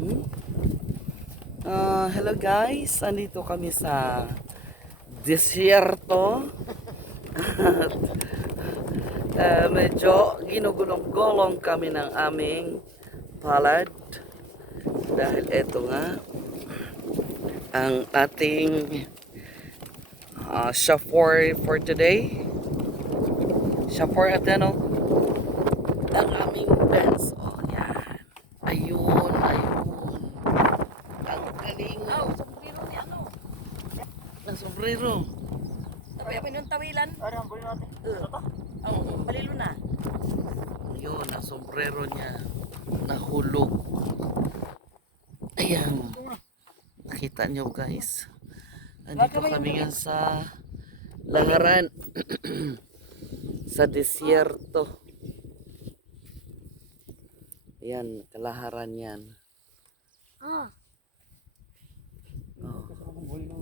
Hmm? Hello guys, andito kami sa disyerto. Medyo ginugulong-gulong kami ng aming palad dahil eto nga ang ating shafor for today. Shafor at ano, ang aming beds. Oh, yan. Ayun, ayun. Ang galing. Oh, sombrero ni ano. Ang sombrero. Sabi kami nung tawilan. Parang buhay natin. Ano to? Ang balilo na. Yun, ang sombrero niya nahulog. Ayan. Nakita nyo guys. Andito kami ngayon sa langaran. Sa disyerto. Ayan, kalaharan yan. Ah. Oh. Buhay na.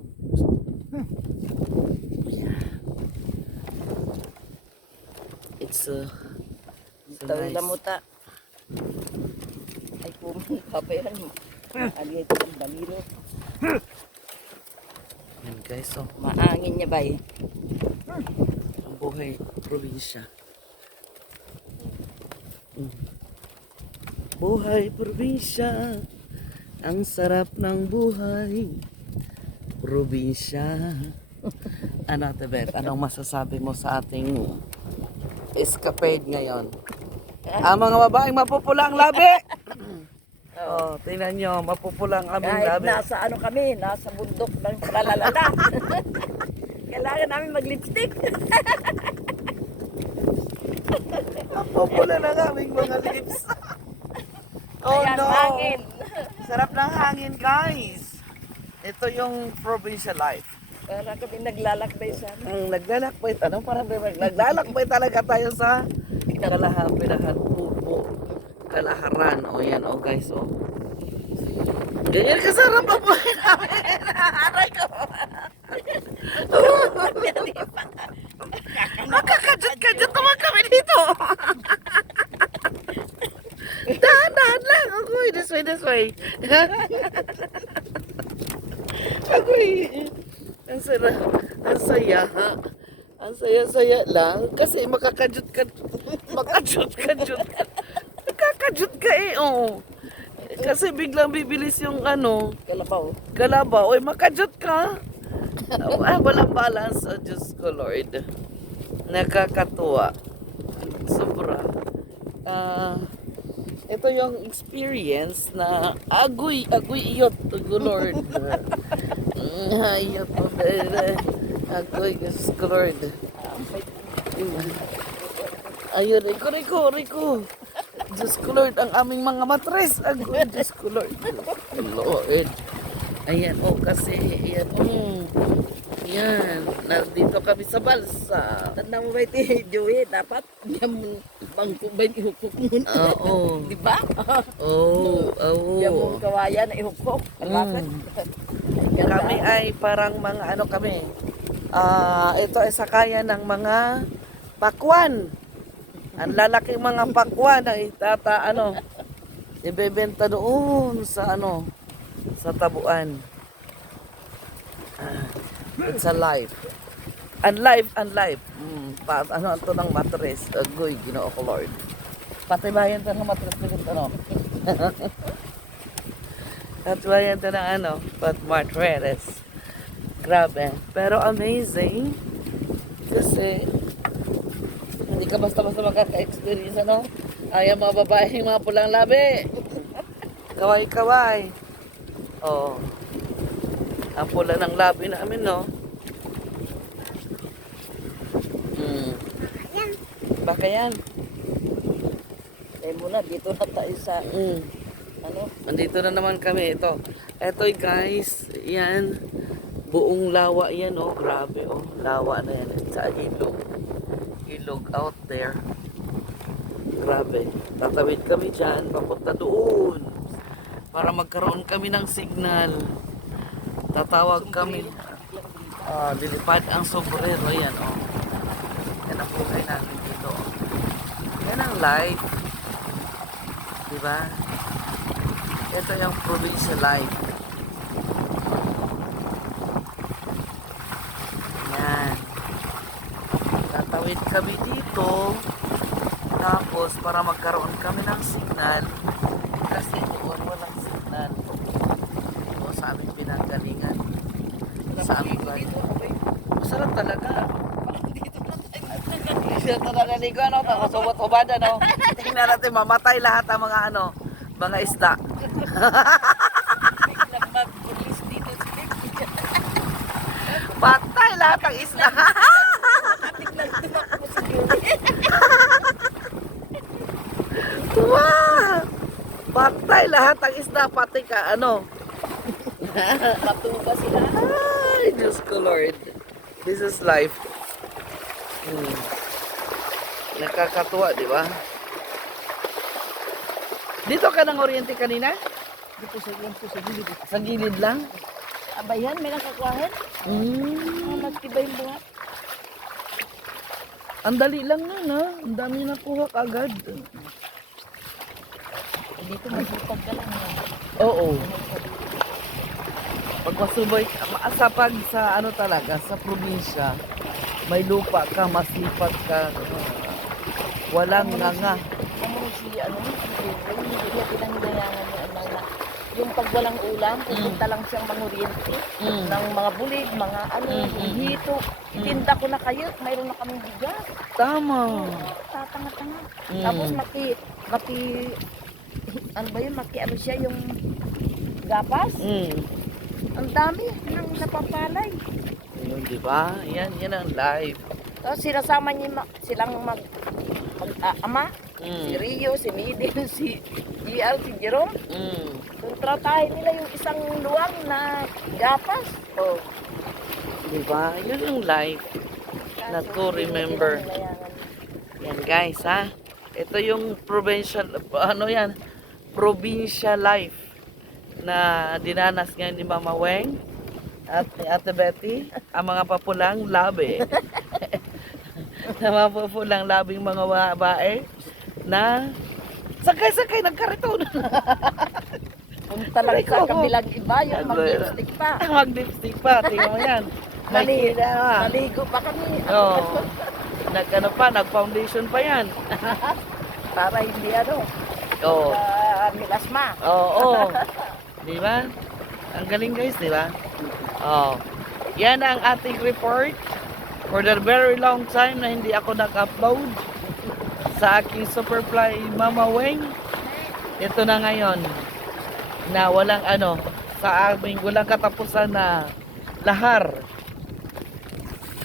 It's Tawilan mo nice. ta. Ay kung kapayan mo. Ali ito ang balilo. Yan guys, oh. Maangin niya ba eh. Ang buhay probinsya. Buhay probinsya, ang sarap ng buhay probinsya. Ano, Tebet, anong masasabi mo sa ating escapade ngayon? Ang mga babaeng mapupula ang labi. Oh, tingnan nyo, mapupula ang aming Kahit labi. nasa ano kami, nasa bundok ng tralalala. Kailangan namin mag-lipstick. Mapupula ng aming mga lips. Oh Ayan, no! hangin. Sarap ng hangin, guys. Ito yung provincial life. Para kami naglalakbay sa Ang naglalakbay, ano parang naglalakbay talaga tayo sa Kalahapilahan, Pupo, Kalaharan. O yan, o guys, o. Ganyan kasarap ang buhay namin. Aray ko. Makakajut-kajut naman kami dito. Dahan-dahan lang. Agoy, this way. Agoy. Ang sarap. Ang saya. Ang saya-saya lang. Kasi makakajut ka eh, oh. Kasi biglang bibilis yung ano, kalabaw. kalabaw. Oy, makajut ka. Walang balance. Oh, Diyos ko, Lord. Nakakatuwa. Sobra. Ito yung experience na agoy iyot, Lord. Iyot, agoy, Diyos ko, Lord. Ayun, Rico. Diyos ko, Lord, ang aming mga matres. Agoy, Diyos ko, Lord. Lord. Ayan, kasi, ayan, yan, nandito kami sa balsa. Tanda mo ba ito, Joey? Dapat yung bangko ba ihukok muna? Oo. Di ba? Oo. Yung mong kawayan ihukok. Dapat. Kami ay parang mga ano kami. Ito ay sakayan ng mga pakwan. Ang lalaking mga pakwan ay ibebenta doon sa sa tabuan. It's alive. Unlive. Ano ito ng matres? Agoy, Ginoo ko, Lord. Patibayan ito ng matres. Patibayan ito ng matres. Grabe. Pero amazing. Kasi, hindi ka basta-basta makaka-experience, Ay, ang mga babae, mga pulang labi. Kaway-kaway. Oh. Ang pula ng labi namin, no? Baka yan. Eh muna, dito na tayo sa, Andito na naman kami. Ito guys, yan. Buong lawa yan, oh. Grabe, oh. Lawa na yan. Sa ilog. Ilog out there. Grabe. Tatawid kami dyan. Papunta doon. Para magkaroon kami ng signal. Tatawag kami. Lilipad ang sombrero. Yan, oh. Yan ang buhay namin dito. Yan ang life. Diba? Ito yung provincial life. Yan. Tatawid kami dito. Tapos, para magkaroon kami ng signal. Kasi doon walang signal. Ito sa aming pinanggalingan. Sa aming bahay. Masarap talaga. Dito na naligo, ano? Tapos ubot-ubad, ano? Tingnan natin, mamatay lahat ang mga, ano, mga isda. Nagmag-police dito si Vic. Patay lahat ang isda. Biglang tumakbo si Julie. Wow! Patay lahat ang isda, pati ka, ano? Matuba sila. Ay, Diyos ko, Lord. This is life. Nakakatuwa, di ba? Dito ka ng Oriente kanina? Dito sa yan po sa gilid. Sa gilid lang? Abayan, may nakakuhahan. Magtibay yung buhat. Ang dali lang nun, ha? Ang dami nakuha kagad. Dito masipag ka lang. Oo. Pag masubay, pag sa ano talaga, sa probinsya, may lupa ka, masipag ka, walang nga. Ano si hindi pinanginayangan niya ang mga yung pag walang ulam, pupunta lang siyang mangoriente ng mga bulig, mga ano, hito. Tinda ko na kayo, mayroon na kaming bigas. Tama. Tatanga-tanga. Tapos ano ba yun, ano siya yung gapas. Ang dami ng napapalay. Ayun, di ba? Yan ang life. Tapos sinasama niya silang ama, si Mm. Rio, si Midin, si GL, si Jerome. Kontratahin nila yung isang luwang na gapas. Oh. Di ba? Yun yung life na to remember. Yan guys, ha? Ito yung provincial, ano yan? Provincial life na dinanas ngayon ni Mama Weng at ni Ate Betty, ang mga papulang labi. Na mga papulang labing mga babae na sakay-sakay nagkariton. Punta lang sa kabilang iba, yung mag-lipstick pa. Mag-lipstick pa, tingnan mo yan. Naligo pa kami. Oo. Nag-ano pa, nag-foundation pa yan. Para hindi ano, Oo. milasma. Oo. Di ba? Ang galing guys, di ba? Oh. Yan ang ating report for the very long time na hindi ako nag-upload sa aking Superfly Mama Weng. Ito na ngayon na walang ano sa aming walang katapusan na lahar.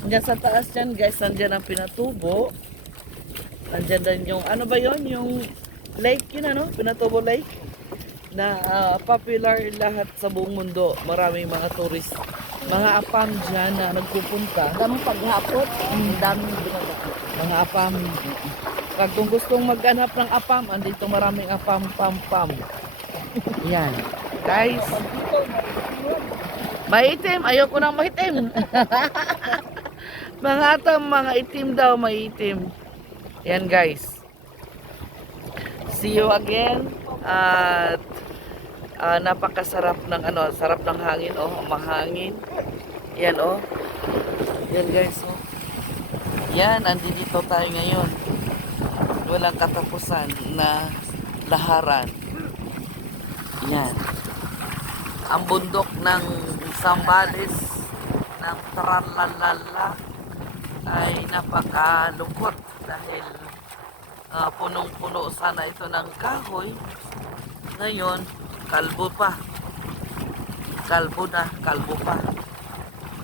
Diyan sa taas dyan guys, nandyan ang Pinatubo. Nandyan din yung ano ba yon, yung lake yun ano, Pinatubo Lake na popular lahat sa buong mundo. Maraming mga tourist, mga apam dyan na nagpupunta. Hanggang paghapon, ang daming binagak. Mga apam. Pag kung gustong maghanap ng apam, andito maraming apam, pam, pam. Yan. Guys, maitim. Ayoko nang maitim. Mga atam, mga itim daw, maitim. Yan guys. See you again. At napakasarap ng ano, sarap ng hangin, oh, mahangin. Yan, oh. Yan guys, oh. Yan, andito tayo ngayon. Walang katapusan na laharan. Yan. Ang bundok ng Zambales ng Tralalala ay napakalungkot dahil punong-puno sana ito ng kahoy. Ngayon, kalbo pa. Kalbo pa.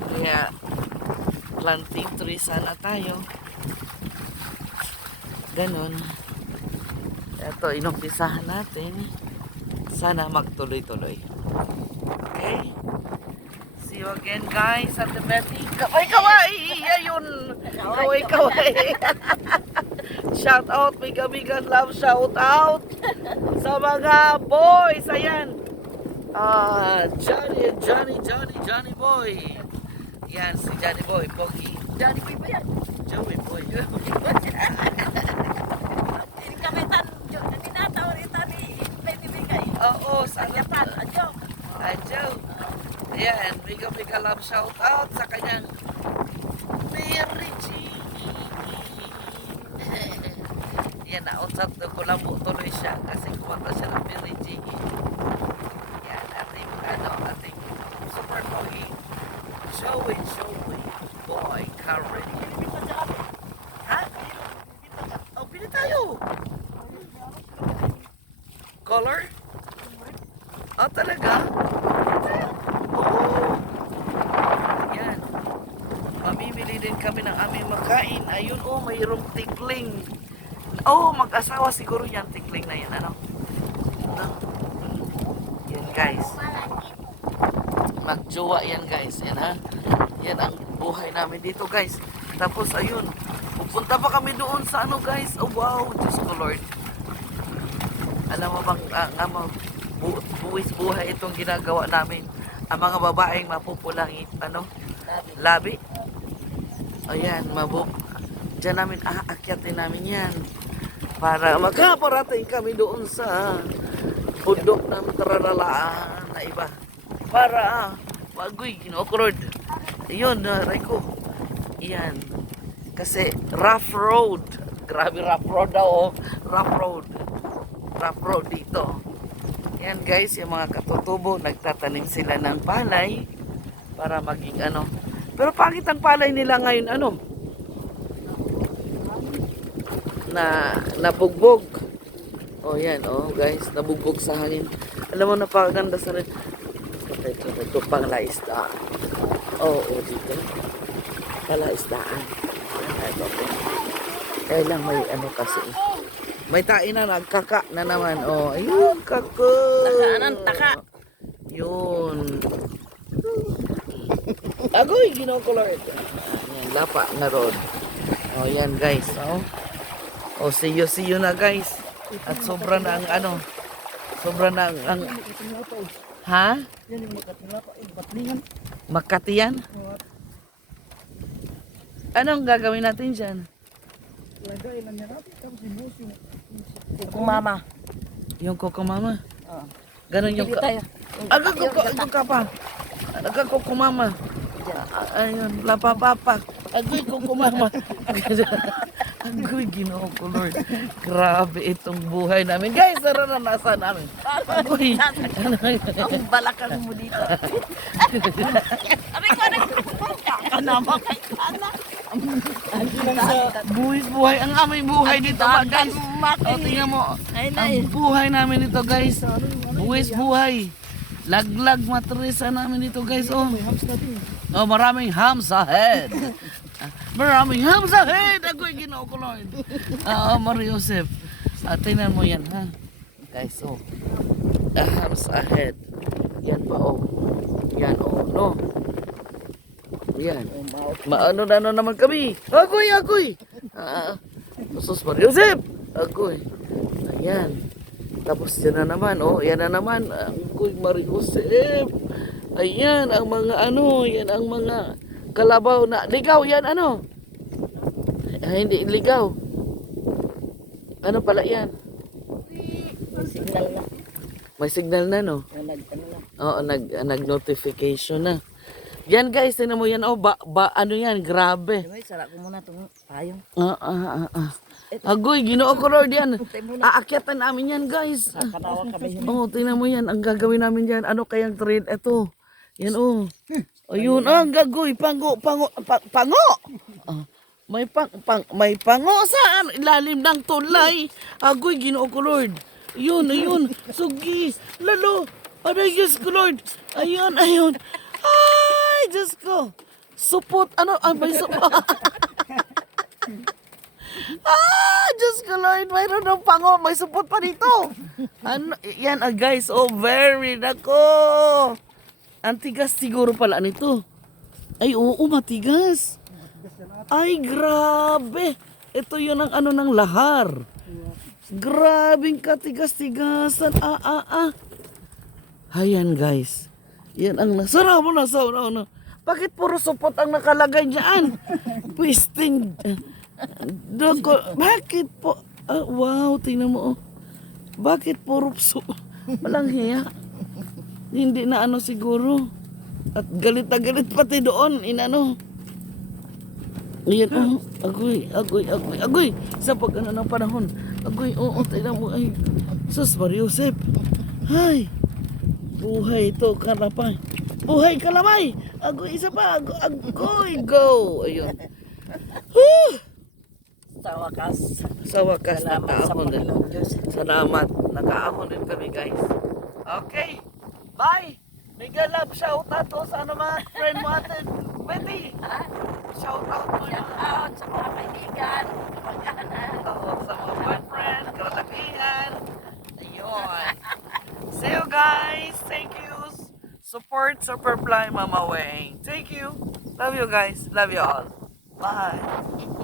Kaya planting tree sana tayo. Ganon. Ito, inumpisahan natin. Sana magtuloy-tuloy. Okay? See you again guys at the Betty. Kaway! Ayun! Kaway! Shout out, biga love shout out sa mga boys. Ayan. Johnny Boy. Yan, si Johnny Boy. Pogi. Johnny Boy ba yan? Joey Boy. Kami tinataw rin ni may bibigay. Oo, tapos ano? Adjo. Ayan, mega love shout out sa kanyang Mary G. Yan, nausap na ko lang tuloy siya kasi kumanta siya ng Mary G. Yan, ating super pogi. Joey boy, Karen. Ha? Oh, pili tayo. Color? Ah, talaga? Oo. Yan. Mamimili din kami ng aming makain. Ayun, oh, mayroong tikling. Oh, mag-asawa siguro yan, tikling na yan, ano? Yan, guys. Magjowa yan, guys. Yan, ha? Yan ang buhay namin dito, guys. Tapos, ayun. Pupunta pa kami doon sa ano, guys. Oh, wow. Diyos ko, Lord. Alam mo bang, buwis buhay itong ginagawa namin. Ang mga babaeng mapupulang, ano? Labi. Ayan, diyan namin, aakyatin namin yan. Para makaparating kami doon sa bundok ng Traralaan na iba. Para, wagoy, Lord. Ayun, Raiko. Iyan. Kasi, rough road. Grabe, rough road daw, oh. Rough road. Rough road dito. Yan guys, yung mga katutubo, nagtatanim sila ng palay para maging ano. Pero pangit ang palay nila ngayon, ano? Nabugbog. Oh, yan, oh guys, nabugbog sa hangin. Alam mo, napakaganda sa rin. Ito pang laisdaan. Oh, dito. Palaisdaan. Ito. Kaya lang may ano kasi. May tain na, nagkaka na naman. Oh, ayun, kako. Taka. Yun. Agoy, ginocolor ito. Yan, lapa na road. Oh, yan guys. Oh, see you na guys. At sobra na ang ano. Sobra na ang ha? Yan yung makatilapa, batlingan. Makati yan? Anong gagawin natin dyan? Lagay lang yan natin, tapos ibuhos yung Kumama. Yung koko mama? Ganon yung Pili tayo. Agag koko mama. Ayun, lapapapa. Agoy koko mama. Agoy, Ginoo ko, Lord. Grabe itong buhay namin. Guys, naranasan namin. Agoy. Ang balakang mo dito. Aray ko, kanama kay kana. Buhay ang aming buhay dito, guys. O, tingnan mo. Ang buhay namin dito, guys. Buhay. Laglag matresa namin dito, guys. Oh, maraming hams ahead. Maraming hams ahead. Agoy, Ginoo ko, Lord. Mario Joseph. Tingnan mo yan, ha? Guys, oh. Hams ahead. Yan pa, oh. Yan, oh, no. Yan. Maano na naman kami. Agoy. Sus Mario Joseph. Agoy. Ayan. Tapos yan na naman, oh. Yan na naman. Agoy, Mario Joseph. Ayan, ang mga ano. Yan ang mga kalabaw na. Ligaw, yan ano? Hindi, ligaw. Ano pala yan? Signal na. May signal na, no? Ano na. Oo, nag-notification na. Yan guys, tinan mo yan. Oh, ano yan? Grabe. Diba, sara ko muna itong payong. Agoy, Ginoo ko, Lord, yan. Aakyatan namin yan, guys. Kanawa kami yun. Oh, tingnan mo yan. Ang gagawin namin yan. Ano kayang trade? Ito. Yan, oh. Ayun, ang gagoy. Pango. May pango sa ilalim ng tulay. Agoy, Ginoo ko, Lord. Ayun. Sugi. Lalo. Aray, Diyos ko, Lord. Ayun. Ay, Diyos ko. Supot. Ano? May supot. Diyos ko, Lord. Mayroon ng pango. May supot pa dito. Ano? Yan, guys. Oh, very nako. Ang tigas siguro pala nito. Ay, oo, matigas. Ay, grabe. Ito yun ang ano ng lahar. Grabing katigas-tigasan. Ayan, guys. Yan ang nasaraw mo na. Bakit puro supot ang nakalagay dyan? Twisting. Bakit po? Wow, tingnan mo. Oh. Bakit puro supot? Walang hiya. Hindi na ano siguro. At galit na galit pati doon. Inano. Ayan, oh. Agoy. Sa pag ano ng panahon. Agoy, oo, tayo mo. Ay, sus, Mariusep. Ay, buhay ito, karapay. Buhay kalamay. Agoy, isa pa. Agoy, go. Ayun. Whew! Sa wakas. Sa wakas, Salamat sa nakaahon din. Panginoon Diyos. Salamat. Nakaahon din kami, guys. Okay. Bye. Mega love shout out to sa ano mga friend mo atin. Betty. Shout out mo na. Out sa mga kaibigan. Kamag-anak. Oo, sa mga boyfriend, kalatakihan. Ayun. See you guys. Thank you. Support Superfly Mama Wang. Thank you. Love you guys. Love you all. Bye.